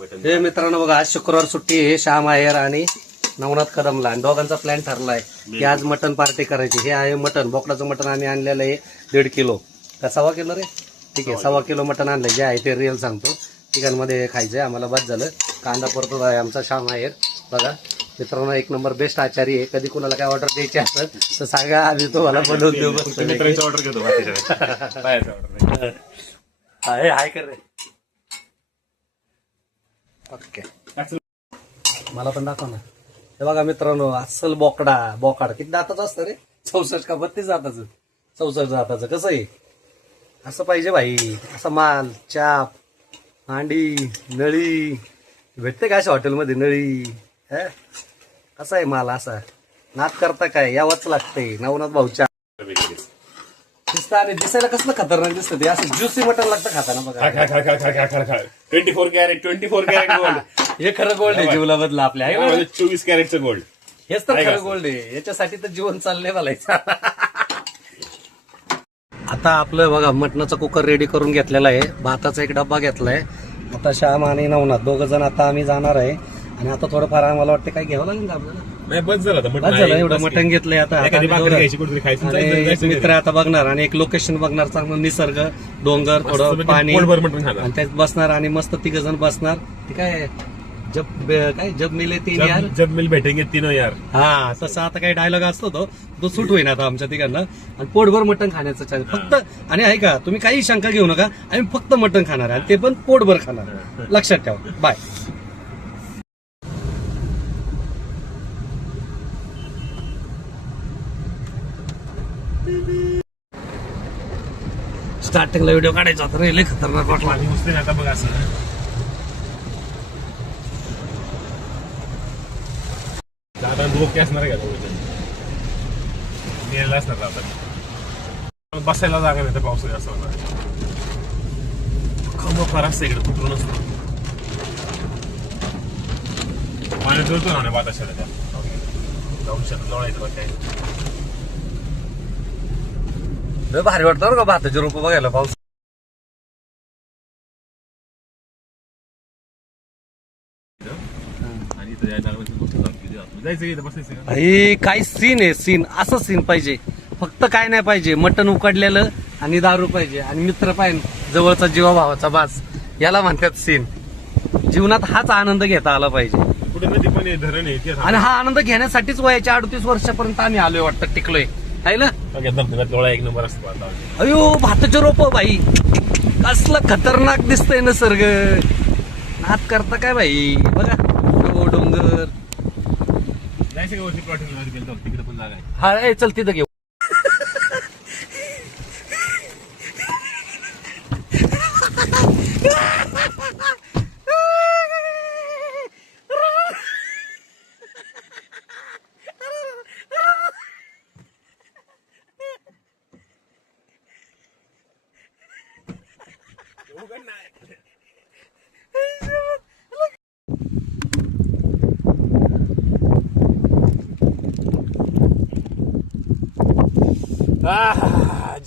हे मित्रांनो बघा, आज शुक्रवार सुट्टी आहे. श्याम आयर आणि नवनाथ कदमला आणि दोघांचा प्लॅन ठरलाय की आज मटन पार्टी करायची. हे आहे मटन, बोकडाचं मटन आम्ही आणलेलं आहे 1.5 किलो का 1.25 किलो रे. ठीक आहे, 1.25 किलो मटन आणलंय. जे आहे ते रिअल सांगतो. चिकनमध्ये खायचंय आम्हाला, बस झालं. कांदा परतत आहे आमचा श्याम आयर. बघा मित्रांनो, एक नंबर बेस्ट आचारी आहे. कधी कुणाला काय ऑर्डर द्यायची असेल तर सांगा, आम्ही तुम्हाला बनवून देऊ. हाय कर रे. ओके, मला पण दाखव ना. हे बघा मित्रांनो, अस्सल बोकाड किती दाताचं असतं रे? 64 का 32 दाताचं? 64 दाताचं. कसं आहे? असं पाहिजे भाई. असं माल, चाप, हांडी, नळी भेटते का अशा हॉटेलमध्ये? नळी कसा आहे माल? असा नाद करता काय? यावंच लागतंय. नवनाथ भाऊच्या दिसतं आणि दिसायला कसलं खतरनाक दिसतं ते. असं ज्युसी मटन लागतं खाताना. बघा 24 कॅरेट गोल्ड. हे खरं गोल्ड आहे. जीवला बदला आपल्या आहे ना? 24 कॅरेटचं गोल्ड. हेच तर खरं गोल्ड आहे. याच्यासाठी तर जीवन चाललंय बोलायचं. आता आपलं बघा मटणाचा कुकर रेडी करून घेतलेला आहे. भाताचा एक डब्बा घेतलाय. आता श्याम आणि नवनाथ 2 जण आता आम्ही जाणार आहे. आणि आता थोडंफार आम्हाला वाटतं काय घ्यावं लागेल आपल्याला. नाही, बस झालं एवढं मटण घेतलंय. आता एक मित्र आता बघणार आणि एक लोकेशन बघणार, चांगलं निसर्ग, डोंगर, थोडं पाणी आणि त्यात बसणार आणि मस्त 3 जण बसणार. ते काय जब मिले 3 यार, जब मिल भेटेंगे तीनों यार. हा, तसा आता काही डायलॉग असतो तो सूट होईना आता आमच्या तिघांना. आणि पोटभर मटण खाण्याचं चालेल फक्त. आणि ऐका, तुम्ही काही शंका घेऊ नका, आम्ही फक्त मटण खाणार आहे. ते पण पोटभर खाणार, लक्षात ठेवा. बाय. स्टार्टिंगला व्हिडिओ काढायचा होता रे, लय खतरनाक वाटला. आता बघ असं दादा डोके असणार का नेला असणार आता. बसायला जागा नाही तर पावसाळी असं होणार. खंब फार असतं इकडे, कुठून असतो पाणी जोडतो ना बाताशाला. त्या जाऊन शेतात लोळायचं बघ. काय भारी वाटतं का भाताचे रोप बघायला पाऊस. भाई काय सीन आहे, सीन. असं सीन पाहिजे. फक्त काय नाही पाहिजे, मटण उकडलेलं आणि दारू पाहिजे आणि मित्र पाहिजे जवळचा, जीवाभावाचा बास. याला म्हणतात सीन. जीवनात हाच आनंद घेता आला पाहिजे. कुठे नदी पण धरण आहे आणि हा आनंद घेण्यासाठीच वयाच्या 38 वर्षापर्यंत आम्ही आलोय वाटतं, टिकलोय आहे ना. डोळा एक नंबर असतो. अयो भाताचे रोप भाई, कसलं खतरनाक दिसतंय निसर्ग. नाद करता काय भाई. बघा डोंगर. जायचं का वर्षी प्लॉटिंग तिकडे पण जागा आहे. हा, चल तिथं घेऊ.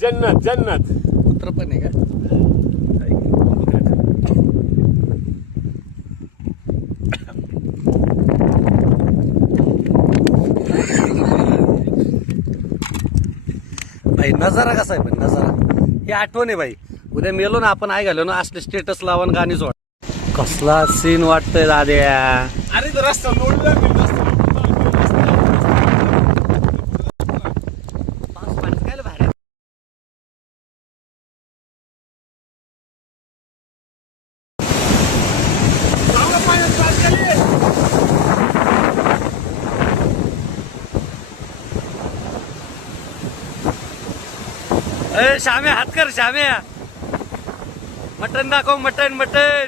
जन्नत जन्नत. कुत्र पण आहे का? भाई नजारा कसा आहे पण नजारा. ही आठवण आहे भाई. उद्या मेलो ना आपण, आहे घालो ना असले स्टेटस लावून गाणी जोड. कसला सीन वाटतंय दाद्या. अरे तो रस्ता लोडला. श्याम्या हात कर, श्याम्या. मटन दाखव, मटन मटन.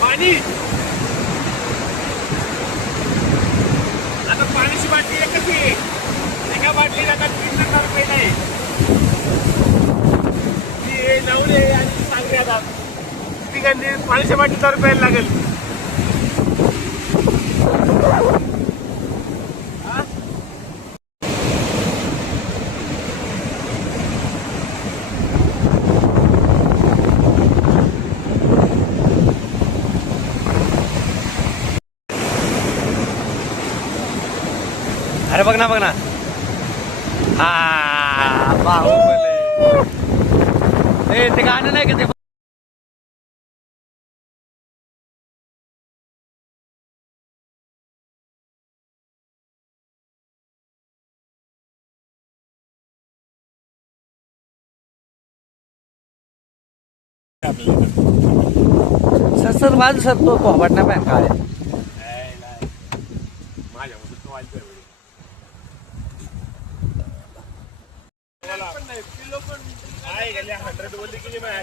पाणी आता पाण्याची बाटली एकच आहे. एका बाटली आता 3,000 रुपये नाही. नवरे आणि सांगरे आता तिघांनी पाण्याच्या बाटली 10 रुपयाला लागेल. अरे बघ ना हा बाहुबली. ए ते गाणं नाही का ते सर माझं सर तो वाटणार पाहिजे काय माझ्या मधून तो वाजतोय. काय गेल्या 100 बोलली की नाही.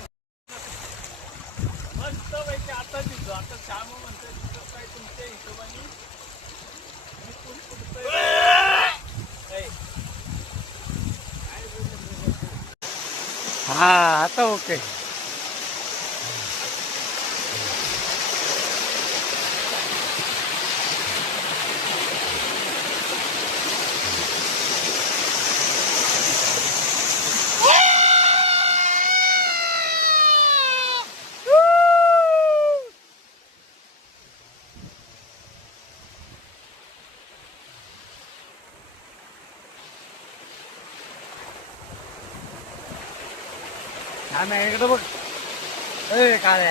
मस्त पैकी आता दिसतो. आता श्याम म्हणतोय काय तुमच्या हिशोबाने हा आता ओके. इकडं बघ. ए काय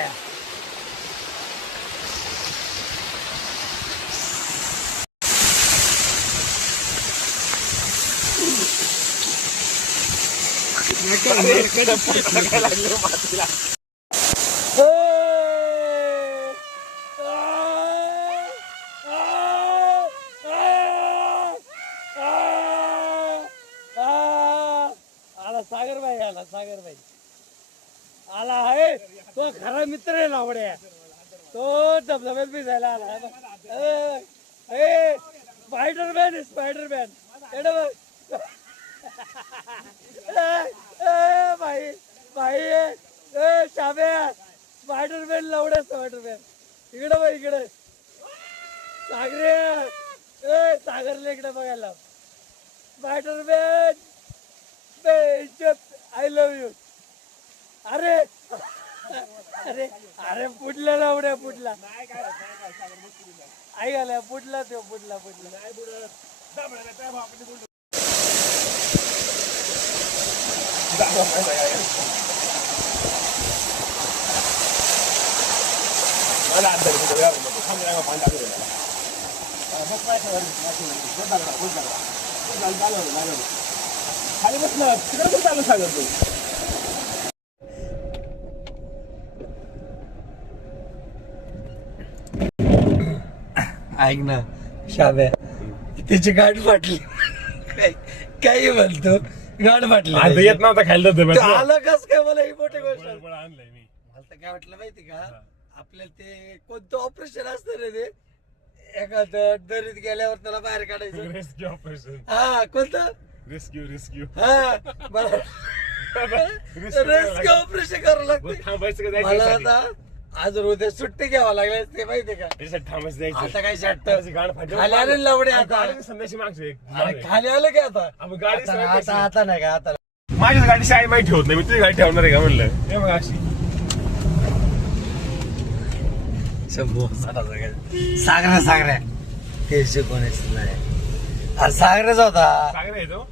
आला सागरबाई आला आहे. तो खरा मित्र आहे लावड्या. तो धबधब्यात भिजायला आला. स्पायडरमॅन बाई शाब्या स्पायडरमॅन लावड्या स्पायडरमॅन. इकडं बघ इकडे सागरला इकडे बघायला स्पायडरमॅन. I love you. अरे अरे अरे पुटला लावड्या पुटला ऐकायला पुटला तो पुटला खाली बसलं तिकडे चालू सांगत तू. ऐक ना शाब्या त्याची गाठ फाटली. काही म्हणतो गाठ फाटली. येत नव्हता खायला आलं कस काय मला ही मोठी गोष्ट. आणलंय मी. मला तर काय वाटलं माहिती का आपल्याला ते कोणतं ऑपरेशन असतं रे ते एखादं दरीत गेल्यावर त्याला बाहेर काढायचं. Rescue operation. हा कोणतं रेस्क्यू हा मला रेस्क्यू ऑपरेशन करावं लागतं. थांबायचं का मला आता आज उद्या सुट्टी घ्यावं लागले ते माहितीये का. थांबायचं जायचं. आता काय शर्ट गाड फाटलं. खाली आले लावडे आता. संदेश मागचे अरे खाली आलं की आता. गाडी आता नाही का आता. माझ्या गाडीची आई माहिती ठेवत नाही. मी तुझी गाडी ठेवणार आहे का म्हणलं. हे बघ अशी सागऱ्या ते शिकवण्याच नाही. अरे सागऱ्याचा होता. सागर आहे तो.